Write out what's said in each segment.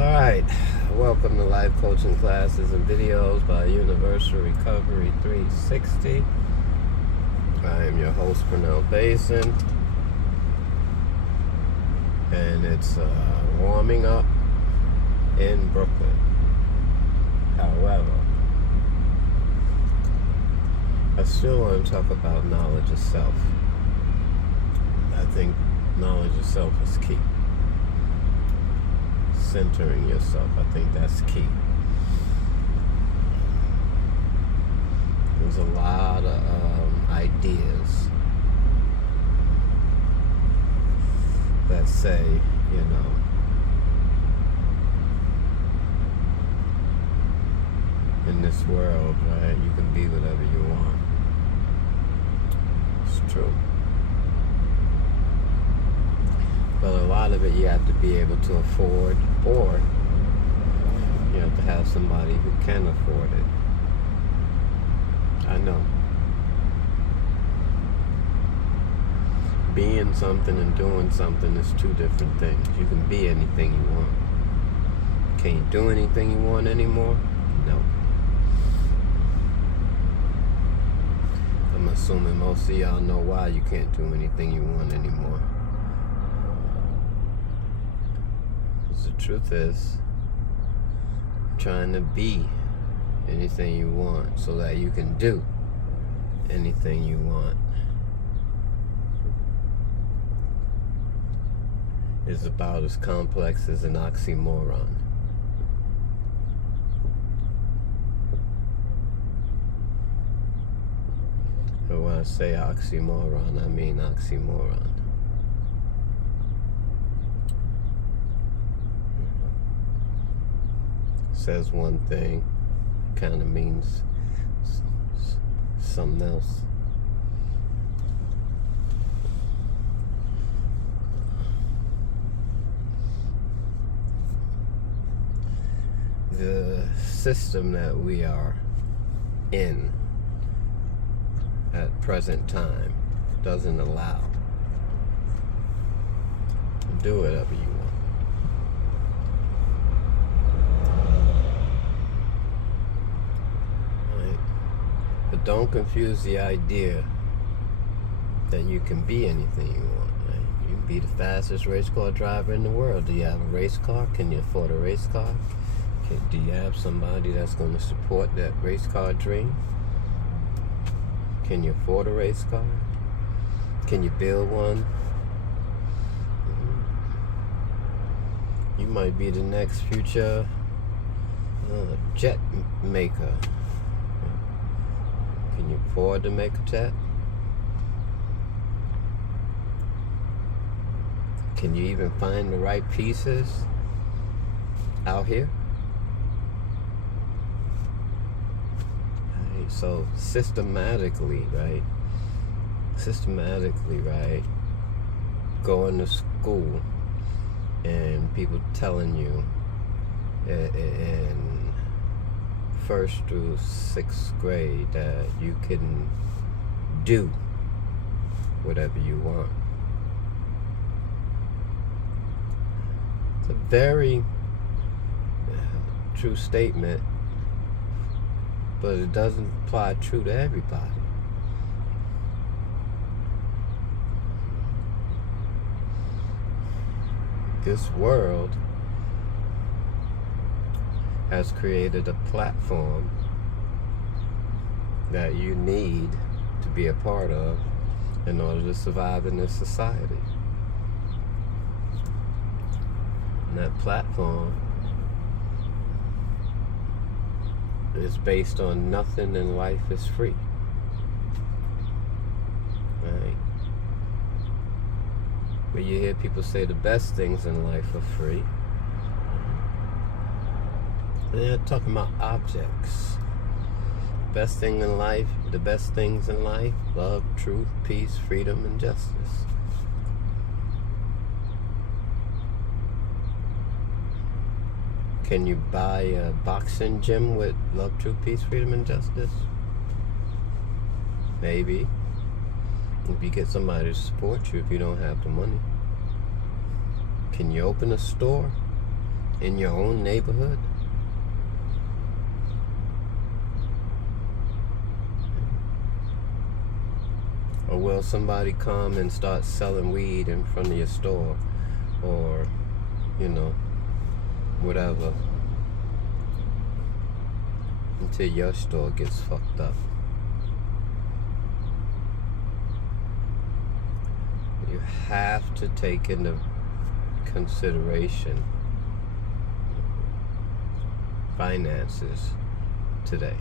Alright, welcome to Life Coaching Classes and Videos by Universal Recovery 360. I am your host, Pernell Basin, and it's warming up in Brooklyn. However, I still want to talk about knowledge of self. I think knowledge of self is key. Centering yourself, I think that's key. There's a lot of ideas that say, in this world, right, you can be whatever you want. It's true. But a lot of it you have to be able to afford, or you have to have somebody who can afford it. I know. Being something and doing something is two different things. You can be anything you want. Can you do anything you want anymore? No. I'm assuming most of y'all know why you can't do anything you want anymore. The truth is, trying to be anything you want so that you can do anything you want is about as complex as an oxymoron. And when I say oxymoron, I mean oxymoron. Says one thing, kind of means something else. The system that we are in at present time doesn't allow to do whatever you want. But don't confuse the idea that you can be anything you want. Right? You can be the fastest race car driver in the world. Do you have a race car? Can you afford a race car? Do you have somebody that's going to support that race car dream? Can you afford a race car? Can you build one? You might be the next future jet maker. Can you afford to make a jet? Can you even find the right pieces out here? Right, so systematically, going to school and people telling you and first through sixth grade that you can do whatever you want. It's a very true statement, but it doesn't apply true to everybody. This world has created a platform that you need to be a part of in order to survive in this society. And that platform is based on nothing in life is free. Right? But you hear people say the best things in life are free. They're talking about objects. The best things in life, love, truth, peace, freedom, and justice. Can you buy a boxing gym with love, truth, peace, freedom, and justice? Maybe. If you get somebody to support you if you don't have the money. Can you open a store in your own neighborhood? Or will somebody come and start selling weed in front of your store? Or, whatever. Until your store gets fucked up. You have to take into consideration finances today.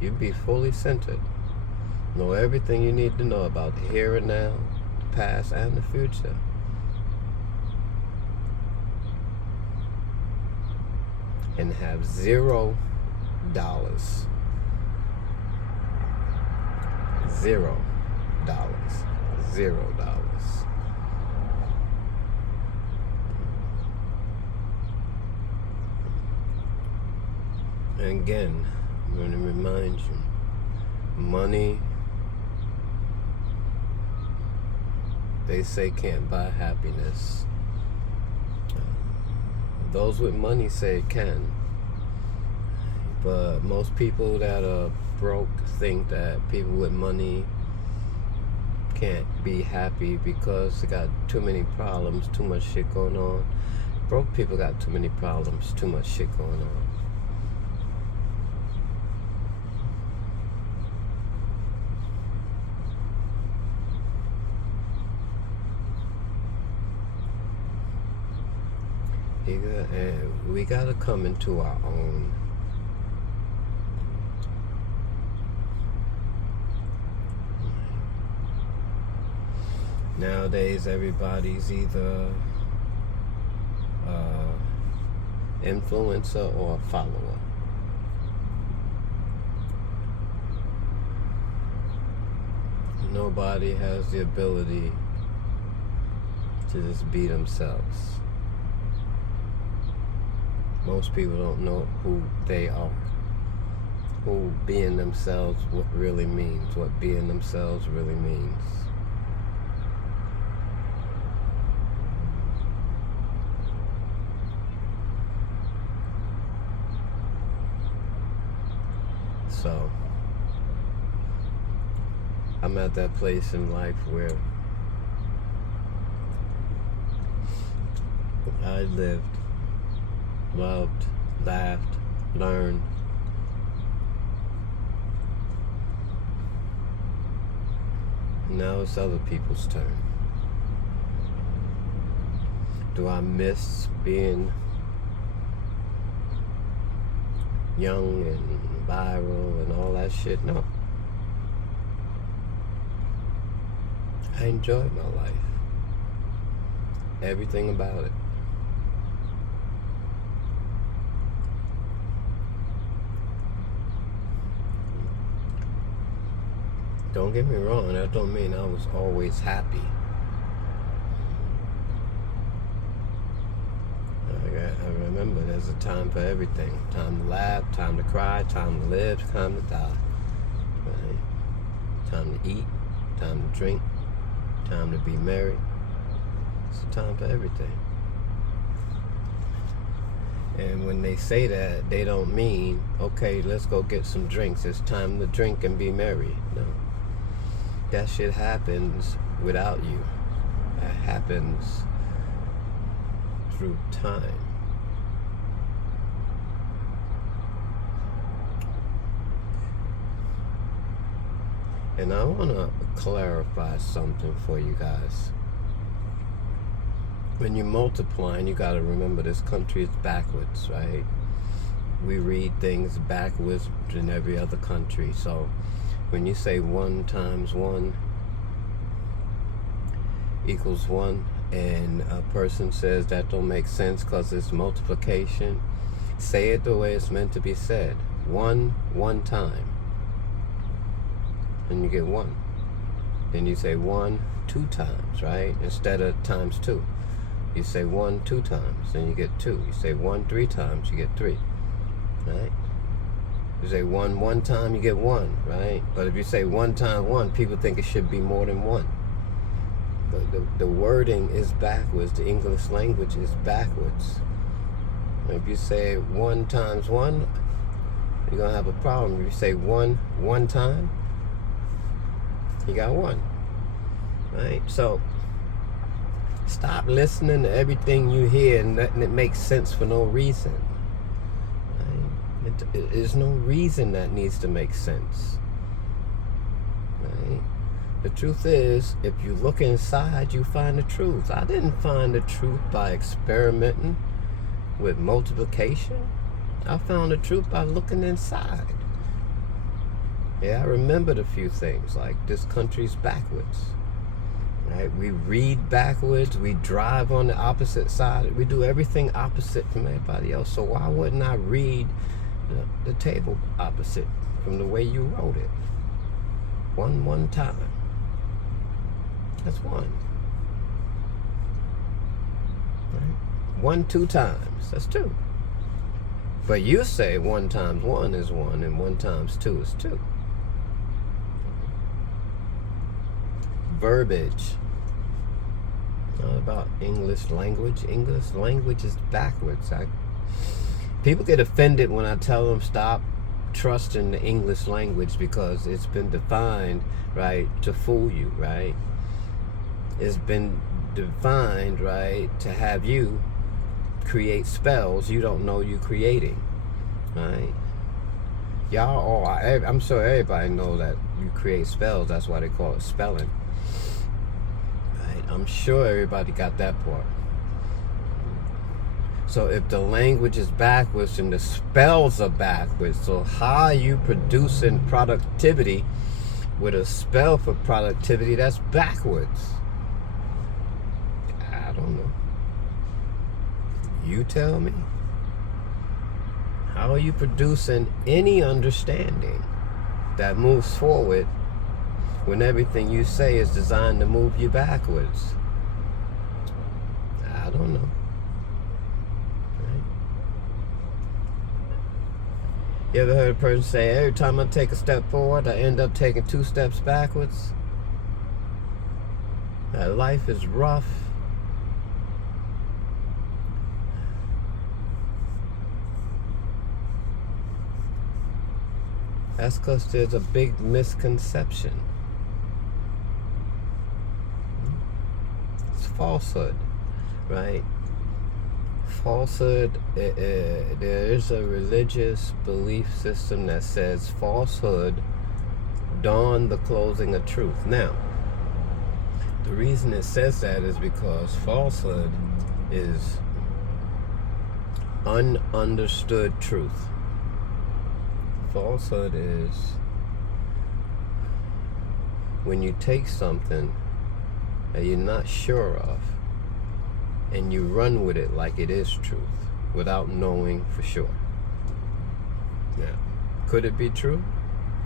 You be fully centered. Know everything you need to know about the here and now, the past and the future. And have $0. $0. $0. And again, I'm going to remind you, money, they say, can't buy happiness. Those with money say it can. But most people that are broke think that people with money can't be happy because they got too many problems, too much shit going on. Broke people got too many problems, too much shit going on. We gotta come into our own. Nowadays, everybody's either influencer or a follower. Nobody has the ability to just be themselves. Most people don't know who they are, who being themselves what really means, what being themselves really means. So, I'm at that place in life where I lived, loved, laughed, learned. Now it's other people's turn. Do I miss being young and viral and all that shit? No. I enjoyed my life. Everything about it. Don't get me wrong, that don't mean I was always happy. I remember there's a time for everything. Time to laugh, time to cry, time to live, time to die. Right? Time to eat, time to drink, time to be merry. It's a time for everything. And when they say that, they don't mean, okay, let's go get some drinks. It's time to drink and be merry. No. That shit happens without you. That happens through time. And I want to clarify something for you guys. When you're multiplying, you got to remember this country is backwards, right? We read things backwards in every other country. So when you say 1 times 1 equals 1, and a person says that don't make sense because it's multiplication, say it the way it's meant to be said. 1 time, and you get 1. Then you say 1 2 times, right? Instead of times 2. You say 1 2 times, then you get 2. You say 1 3 times, you get 3, right? You say 1 time, you get 1, right? But if you say 1 times 1, people think it should be more than 1. But the wording is backwards. The English language is backwards. If you say 1 times 1, you're going to have a problem. If you say one time, you got 1. Right? So, stop listening to everything you hear and letting it make sense for no reason. Right? There's no reason that needs to make sense. Right? The truth is, if you look inside, you find the truth. I didn't find the truth by experimenting with multiplication. I found the truth by looking inside. Yeah, I remembered a few things, like this country's backwards. Right? We read backwards, we drive on the opposite side, we do everything opposite from everybody else. So why wouldn't I read the table opposite from the way you wrote it? One time. That's 1. Right? 1 2 times. That's 2. But you say 1 times 1 is 1 and 1 times 2 is 2. Verbiage. Not about English language. English language is backwards. People get offended when I tell them stop trusting the English language because it's been defined, right, to fool you, right? It's been defined, right, to have you create spells you don't know you're creating, right? Y'all all, I'm sure everybody knows that you create spells. That's why they call it spelling, right? I'm sure everybody got that part. So if the language is backwards and the spells are backwards, so how are you producing productivity with a spell for productivity that's backwards? I don't know. You tell me. How are you producing any understanding that moves forward when everything you say is designed to move you backwards? I don't know. Right? You ever heard a person say, every time I take a step forward, I end up taking 2 steps backwards? That life is rough. That's because there's a big misconception. It's falsehood, right? Falsehood, there is a religious belief system that says falsehood dawn the closing of truth. Now, the reason it says that is because falsehood is ununderstood truth. Falsehood is when you take something that you're not sure of and you run with it like it is truth without knowing for sure. Now, could it be true?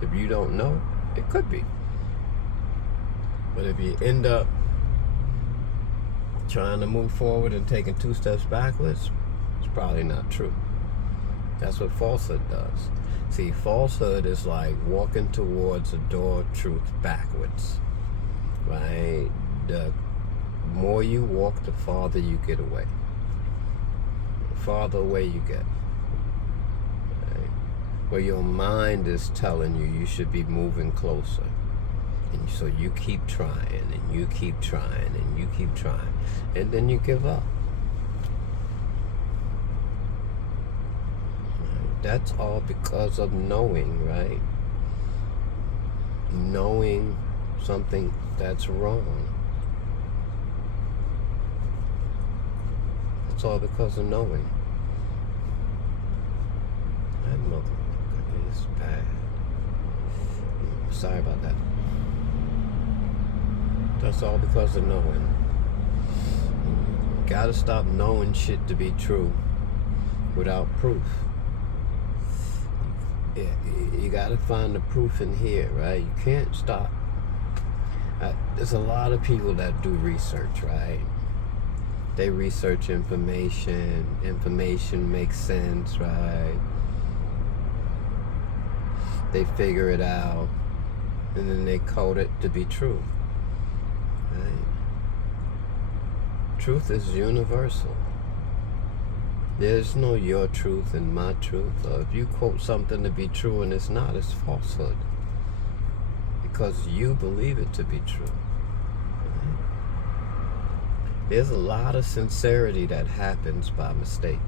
If you don't know, it could be. But if you end up trying to move forward and taking 2 steps backwards, it's probably not true. That's what falsehood does. See, falsehood is like walking towards a door of truth backwards, right? The more you walk, the farther you get away. The farther away you get. Right? Where your mind is telling you you should be moving closer. And so you keep trying, and you keep trying, and you keep trying. And then you give up. That's all because of knowing, right? Knowing something that's wrong. It's all because of knowing. That motherfucker is bad. Sorry about that. That's all because of knowing. You gotta stop knowing shit to be true without proof. Yeah, you gotta find the proof in here, right? You can't stop. There's a lot of people that do research, right? They research information. Information makes sense, right? They figure it out, and then they code it to be true, right? Truth is universal. There's no your truth and my truth. If you quote something to be true and it's not, it's falsehood. Because you believe it to be true. There's a lot of sincerity that happens by mistake.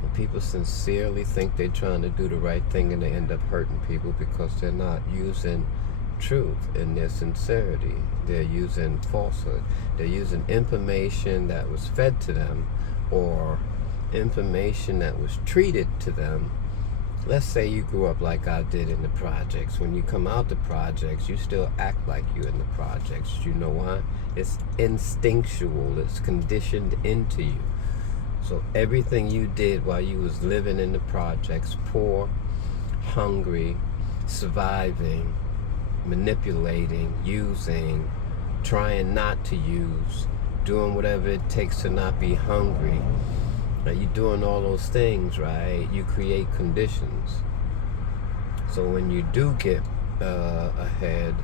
And people sincerely think they're trying to do the right thing and they end up hurting people because they're not using truth in their sincerity. They're using falsehood. They're using information that was fed to them or information that was treated to them. Let's say you grew up like I did in the projects. When you come out the projects, you still act like you in the projects. You know why? It's instinctual. It's conditioned into you. So everything you did while you was living in the projects, poor, hungry, surviving, manipulating, using, trying not to use, doing whatever it takes to not be hungry. Now you're doing all those things, right? You create conditions. So when you do get ahead,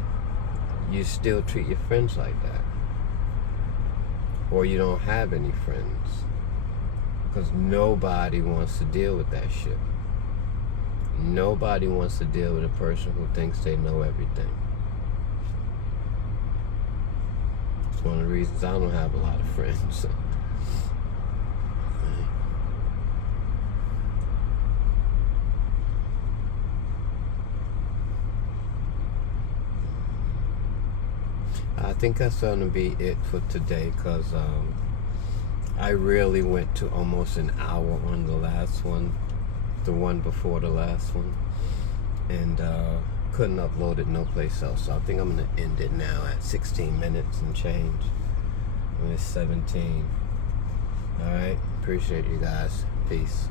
you still treat your friends like that. Or you don't have any friends. Because nobody wants to deal with that shit. Nobody wants to deal with a person who thinks they know everything. It's one of the reasons I don't have a lot of friends. I think that's going to be it for today because I really went to almost an hour on the last one, the one before the last one, and couldn't upload it no place else. So I think I'm going to end it now at 16 minutes and change. It's 17. All right. Appreciate you guys. Peace.